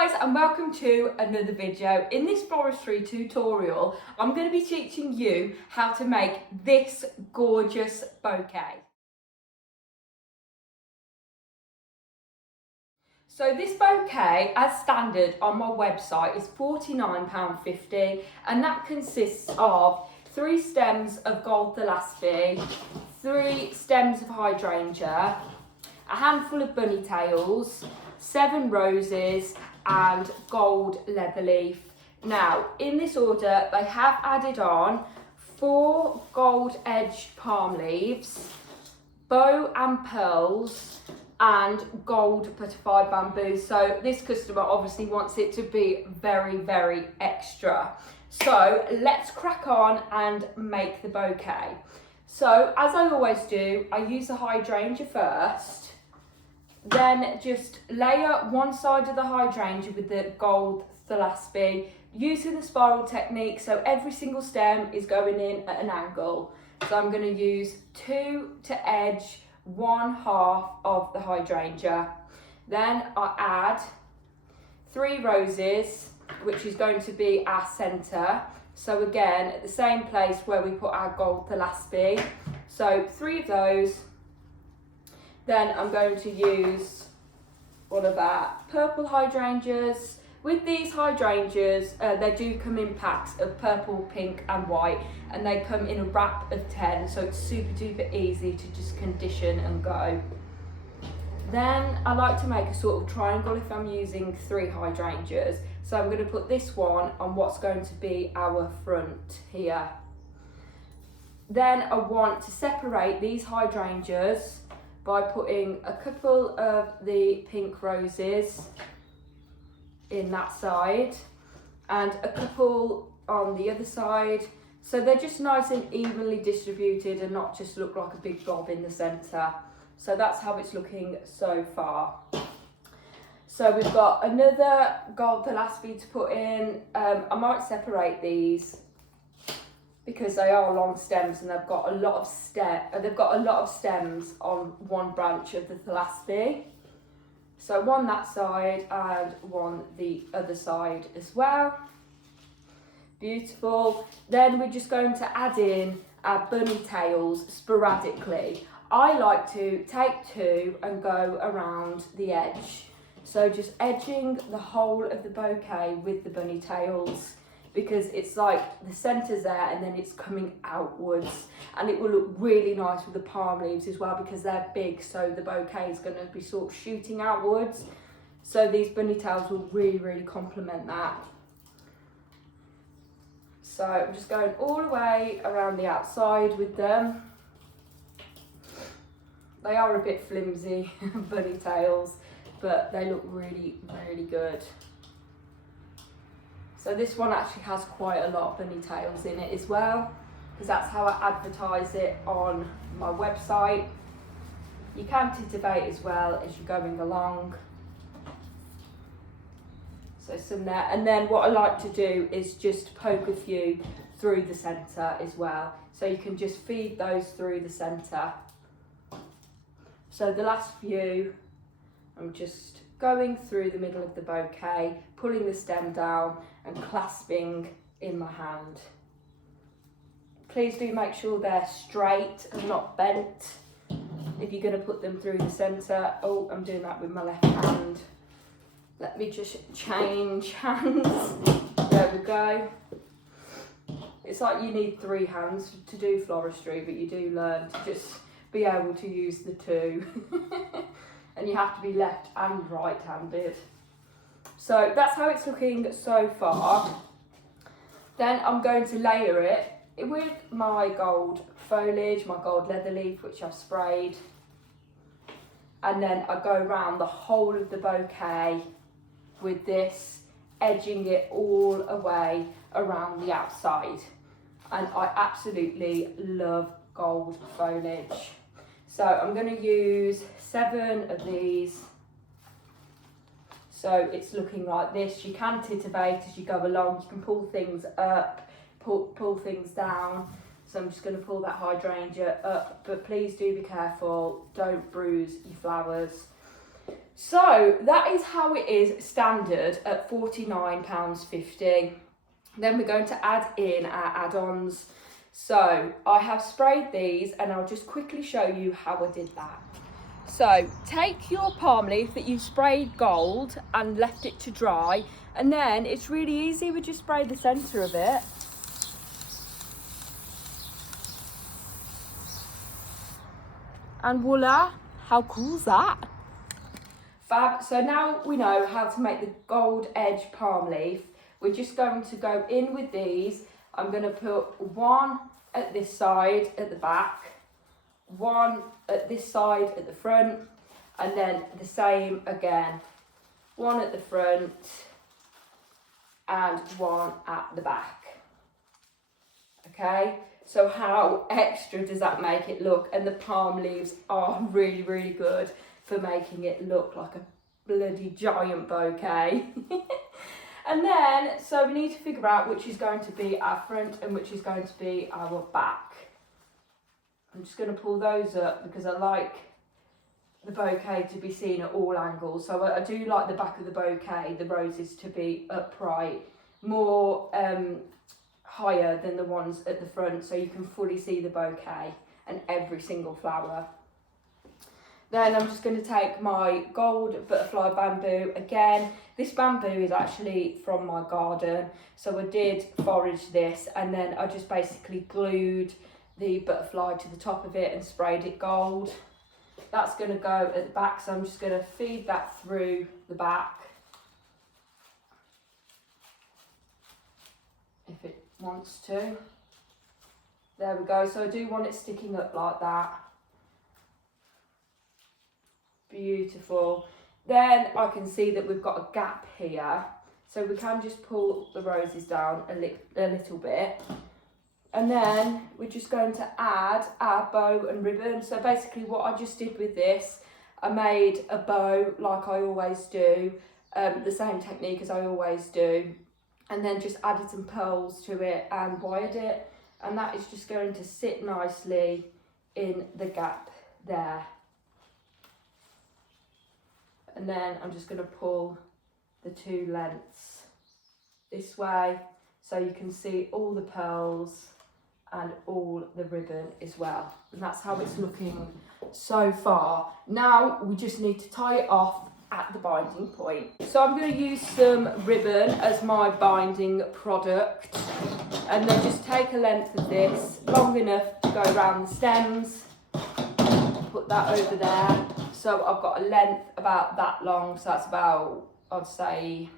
guys, and welcome to another video. In this floristry tutorial, I'm going to be teaching you how to make this gorgeous bouquet. So this bouquet, as standard on my website, is £49.50, and that consists of 3 stems of gold thalaspi, 3 stems of hydrangea, a handful of bunny tails, 7 roses and gold leather leaf. Now, in this order, they have added on 4 gold edged palm leaves, bow and pearls, and gold butterfly bamboo. So this customer obviously wants it to be very, very extra. So let's crack on and make the bouquet. So as I always do, I use the hydrangea first. Then just layer one side of the hydrangea with the gold thalaspi, using the spiral technique, so every single stem is going in at an angle. So I'm going to use 2 to edge 1/2 of the hydrangea. Then I add 3 roses, which is going to be our centre. So again, at the same place where we put our gold thalaspi. So 3 of those. Then I'm going to use one of our purple hydrangeas. With these hydrangeas, they do come in packs of purple, pink and white, and they come in a wrap of 10, so it's super duper easy to just condition and go. Then I like to make a sort of triangle if I'm using 3 hydrangeas. So I'm going to put this one on what's going to be our front here. Then I want to separate these hydrangeas by putting a couple of the pink roses in that side and a couple on the other side, so they're just nice and evenly distributed and not just look like a big blob in the centre. So that's how it's looking so far. So we've got another gold thalaspi to put in. I might separate these because they are long stems and they've got a lot of stems on one branch of the thalaspi. So one that side and one the other side as well. Beautiful. Then we're just going to add in our bunny tails sporadically. I like to take 2 and go around the edge. So just edging the whole of the bouquet with the bunny tails, because it's like the centre's there and then it's coming outwards, and it will look really nice with the palm leaves as well because they're big, so the bouquet is going to be sort of shooting outwards. So these bunny tails will really, really complement that. So I'm just going all the way around the outside with them. They are a bit flimsy, bunny tails, but they look really, really good. So this one actually has quite a lot of bunny tails in it as well, because that's how I advertise it on my website. You can titivate as well as you're going along. So some there, and then what I like to do is just poke a few through the centre as well. So you can just feed those through the centre. So the last few, I'm just going through the middle of the bouquet, pulling the stem down and clasping in my hand. Please do make sure they're straight and not bent if you're going to put them through the centre. Oh, I'm doing that with my left hand. Let me just change hands. There we go. It's like you need 3 hands to do floristry, but you do learn to just be able to use the 2. And you have to be left and right-handed. So that's how it's looking so far. Then I'm going to layer it with my gold foliage, my gold leather leaf, which I've sprayed. And then I go around the whole of the bouquet with this, edging it all the way around the outside. And I absolutely love gold foliage. So I'm going to use 7 of these. So it's looking like this. You can titivate as you go along. You can pull things up, pull things down. So I'm just going to pull that hydrangea up, but please do be careful. Don't bruise your flowers. So that is how it is standard at £49.50. Then we're going to add in our add-ons. So I have sprayed these and I'll just quickly show you how I did that. So take your palm leaf that you sprayed gold and left it to dry, and then it's really easy, we just spray the centre of it. And voila, how cool is that? Fab. So now we know how to make the gold edge palm leaf. We're just going to go in with these. I'm going to put one at this side at the back, one at this side at the front, and then the same again. One at the front and one at the back. Okay, so how extra does that make it look? And the palm leaves are really, really good for making it look like a bloody giant bouquet. And then, so we need to figure out which is going to be our front and which is going to be our back. I'm just going to pull those up because I like the bouquet to be seen at all angles. So I do like the back of the bouquet, the roses, to be upright, more higher than the ones at the front, so you can fully see the bouquet and every single flower. Then I'm just going to take my gold butterfly bamboo. Again, this bamboo is actually from my garden, so I did forage this and then I just basically glued the butterfly to the top of it and sprayed it gold. That's going to go at the back, so I'm just going to feed that through the back if it wants to. There we go. So I do want it sticking up like that. Beautiful. Then I can see that we've got a gap here, so we can just pull the roses down a little bit. And then we're just going to add our bow and ribbon. So basically what I just did with this, I made a bow like I always do, the same technique as I always do, and then just added some pearls to it and wired it. And that is just going to sit nicely in the gap there. And then I'm just going to pull the two lengths this way so you can see all the pearls and all the ribbon as well. And that's how it's looking so far. Now we just need to tie it off at the binding point. So I'm going to use some ribbon as my binding product, and then just take a length of this, long enough to go around the stems, put that over there. So I've got a length about that long, so that's about, I'd say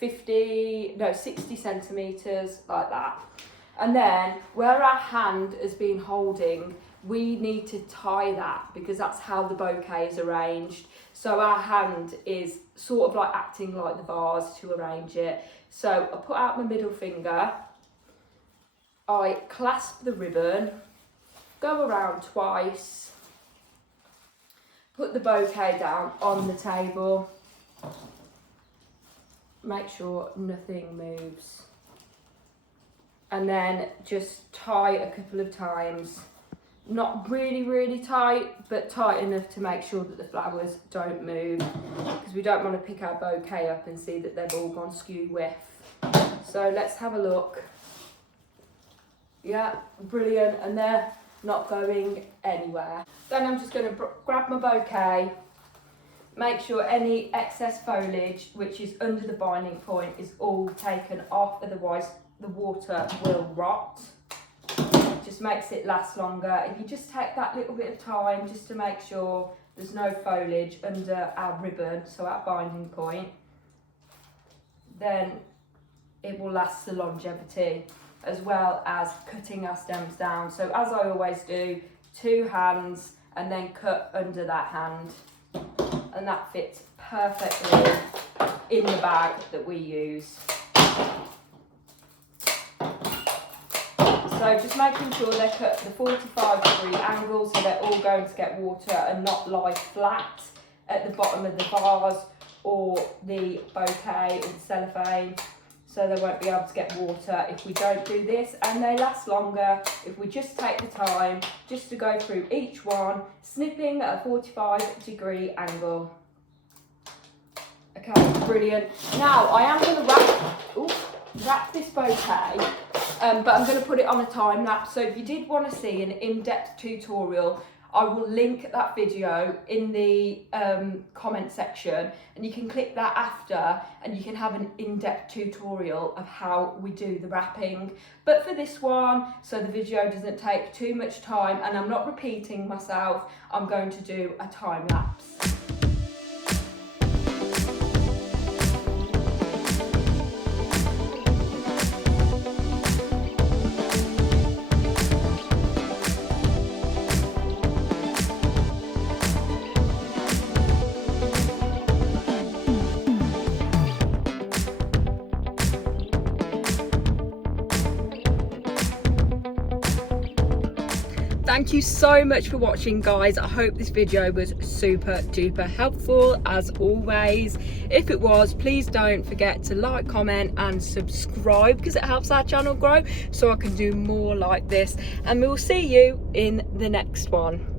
60 centimetres, like that. And then where our hand has been holding, we need to tie that because that's how the bouquet is arranged. So our hand is sort of like acting like the vase to arrange it. So I put out my middle finger, I clasp the ribbon, go around twice, put the bouquet down on the table, make sure nothing moves, and then just tie a couple of times. Not really, really tight, but tight enough to make sure that the flowers don't move, because we don't want to pick our bouquet up and see that they've all gone skew whiff. So let's have a look. Yeah, brilliant, and they're not going anywhere. Then I'm just going to grab my bouquet, make sure any excess foliage which is under the binding point is all taken off, otherwise the water will rot. Just makes it last longer. If you just take that little bit of time just to make sure there's no foliage under our ribbon, so our binding point, then it will last the longevity, as well as cutting our stems down. So as I always do, 2 hands and then cut under that hand, and that fits perfectly in the bag that we use. So just making sure they're cut at the 45-degree angle, so they're all going to get water and not lie flat at the bottom of the vase or the bouquet or the cellophane. so they won't be able to get water if we don't do this, and they last longer if we just take the time just to go through each one, snipping at a 45-degree angle. Okay, brilliant. Now I am going to wrap this bouquet, but I'm going to put it on a time lapse. So if you did want to see an in-depth tutorial, I will link that video in the comment section, and you can click that after and you can have an in-depth tutorial of how we do the wrapping. But for this one, so the video doesn't take too much time and I'm not repeating myself, I'm going to do a time lapse. Thank you so much for watching, guys. I hope this video was super duper helpful as always. If it was, please don't forget to like, comment and subscribe, because it helps our channel grow so I can do more like this, and we'll see you in the next one.